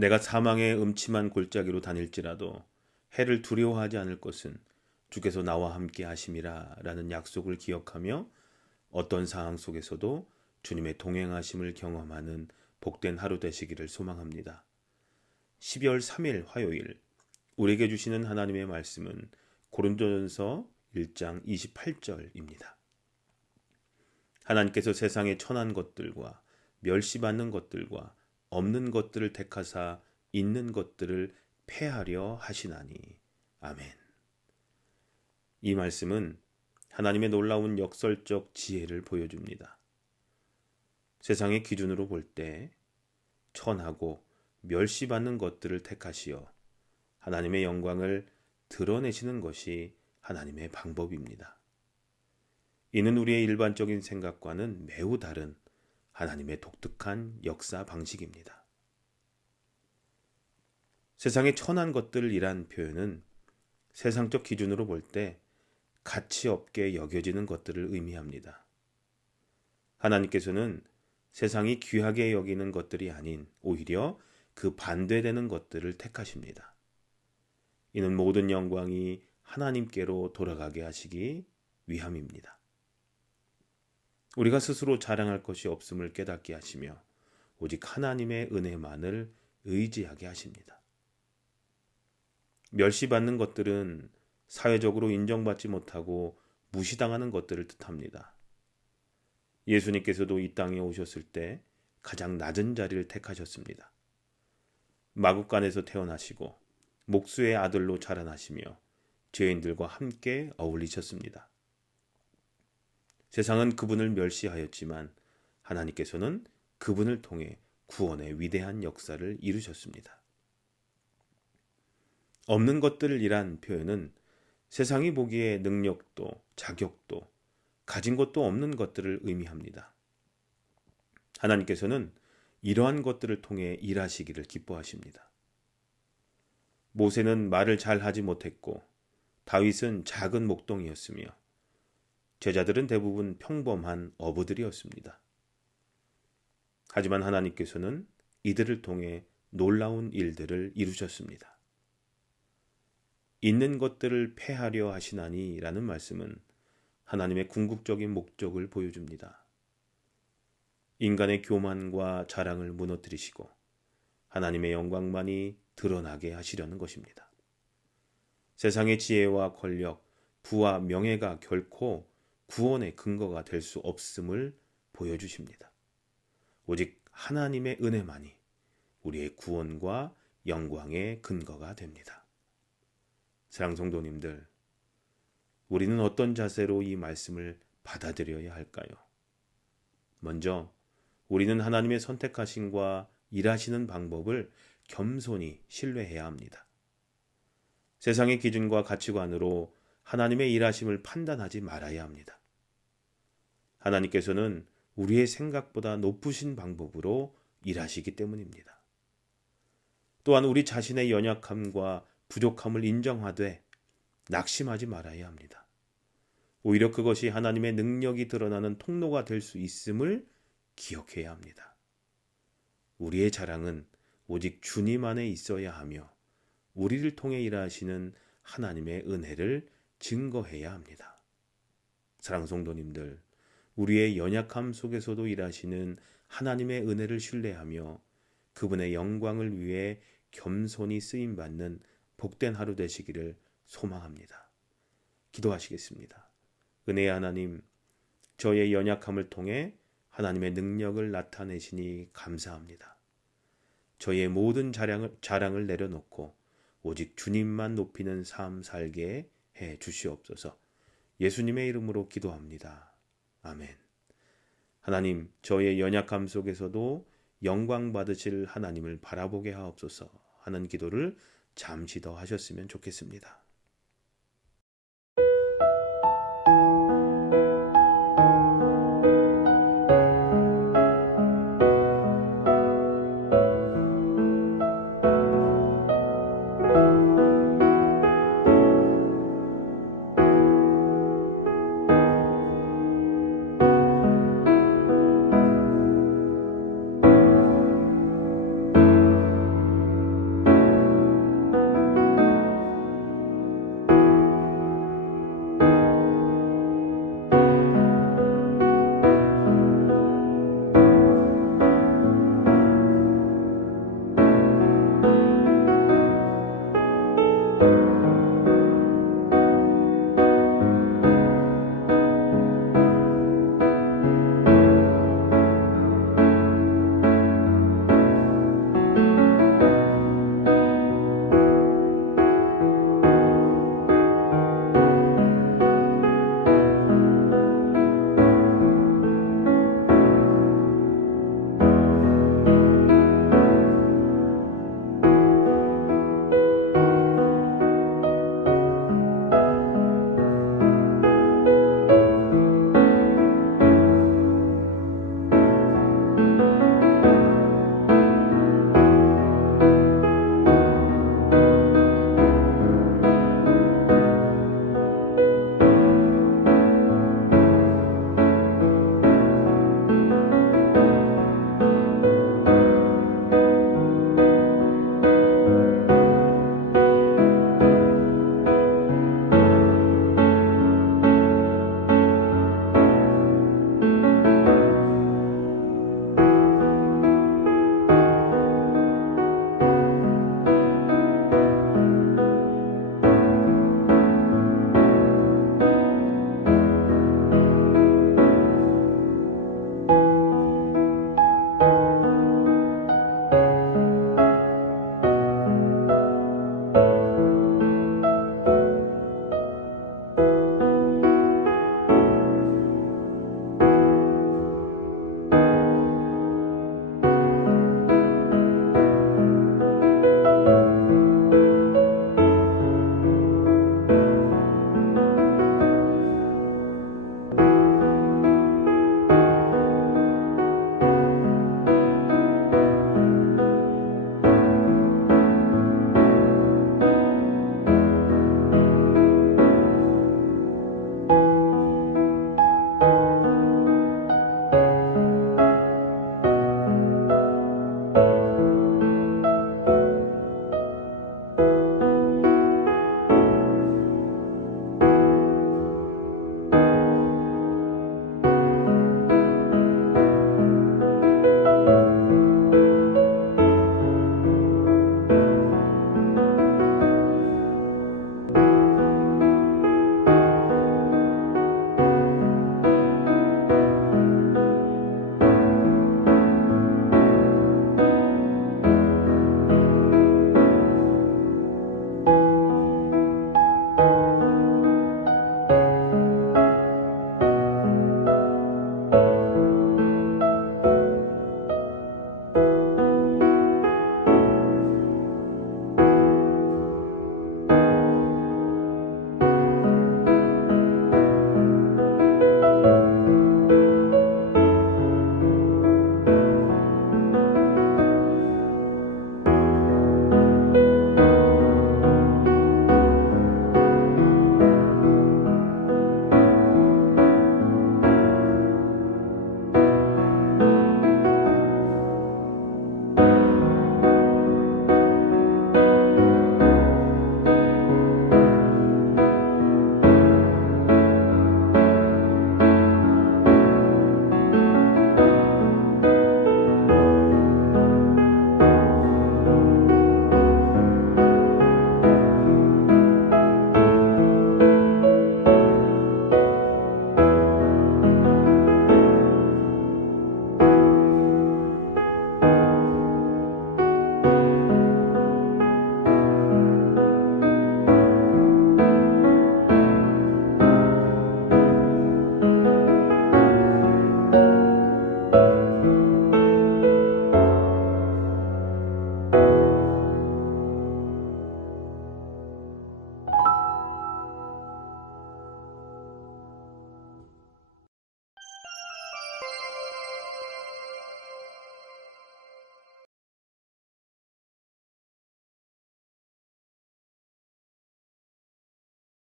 내가 사망의 음침한 골짜기로 다닐지라도 해를 두려워하지 않을 것은 주께서 나와 함께 하심이라 라는 약속을 기억하며 어떤 상황 속에서도 주님의 동행하심을 경험하는 복된 하루 되시기를 소망합니다. 12월 3일 화요일 우리에게 주시는 하나님의 말씀은 고린도전서 1장 28절입니다. 하나님께서 세상의 천한 것들과 멸시받는 것들과 없는 것들을 택하사 있는 것들을 폐하려 하시나니. 아멘. 이 말씀은 하나님의 놀라운 역설적 지혜를 보여줍니다. 세상의 기준으로 볼 때 천하고 멸시받는 것들을 택하시어 하나님의 영광을 드러내시는 것이 하나님의 방법입니다. 이는 우리의 일반적인 생각과는 매우 다른 하나님의 독특한 역사 방식입니다. 세상의 천한 것들이란 표현은 세상적 기준으로 볼 때 가치 없게 여겨지는 것들을 의미합니다. 하나님께서는 세상이 귀하게 여기는 것들이 아닌 오히려 그 반대되는 것들을 택하십니다. 이는 모든 영광이 하나님께로 돌아가게 하시기 위함입니다. 우리가 스스로 자랑할 것이 없음을 깨닫게 하시며 오직 하나님의 은혜만을 의지하게 하십니다. 멸시받는 것들은 사회적으로 인정받지 못하고 무시당하는 것들을 뜻합니다. 예수님께서도 이 땅에 오셨을 때 가장 낮은 자리를 택하셨습니다. 마국간에서 태어나시고 목수의 아들로 자라나시며 죄인들과 함께 어울리셨습니다. 세상은 그분을 멸시하였지만 하나님께서는 그분을 통해 구원의 위대한 역사를 이루셨습니다. 없는 것들이란 표현은 세상이 보기에 능력도 자격도 가진 것도 없는 것들을 의미합니다. 하나님께서는 이러한 것들을 통해 일하시기를 기뻐하십니다. 모세는 말을 잘 하지 못했고 다윗은 작은 목동이었으며 제자들은 대부분 평범한 어부들이었습니다. 하지만 하나님께서는 이들을 통해 놀라운 일들을 이루셨습니다. 있는 것들을 폐하려 하시나니 라는 말씀은 하나님의 궁극적인 목적을 보여줍니다. 인간의 교만과 자랑을 무너뜨리시고 하나님의 영광만이 드러나게 하시려는 것입니다. 세상의 지혜와 권력, 부와 명예가 결코 구원의 근거가 될 수 없음을 보여주십니다. 오직 하나님의 은혜만이 우리의 구원과 영광의 근거가 됩니다. 사랑하는 성도님들, 우리는 어떤 자세로 이 말씀을 받아들여야 할까요? 먼저 우리는 하나님의 선택하심과 일하시는 방법을 겸손히 신뢰해야 합니다. 세상의 기준과 가치관으로 하나님의 일하심을 판단하지 말아야 합니다. 하나님께서는 우리의 생각보다 높으신 방법으로 일하시기 때문입니다. 또한 우리 자신의 연약함과 부족함을 인정하되 낙심하지 말아야 합니다. 오히려 그것이 하나님의 능력이 드러나는 통로가 될 수 있음을 기억해야 합니다. 우리의 자랑은 오직 주님 안에 있어야 하며 우리를 통해 일하시는 하나님의 은혜를 증거해야 합니다. 사랑하는 성도님들, 우리의 연약함 속에서도 일하시는 하나님의 은혜를 신뢰하며 그분의 영광을 위해 겸손히 쓰임받는 복된 하루 되시기를 소망합니다. 기도하시겠습니다. 은혜의 하나님, 저의 연약함을 통해 하나님의 능력을 나타내시니 감사합니다. 저의 모든 자랑을 내려놓고 오직 주님만 높이는 삶 살게 해 주시옵소서. 예수님의 이름으로 기도합니다. 아멘. 하나님, 저의 연약함 속에서도 영광 받으실 하나님을 바라보게 하옵소서 하는 기도를 잠시 더 하셨으면 좋겠습니다.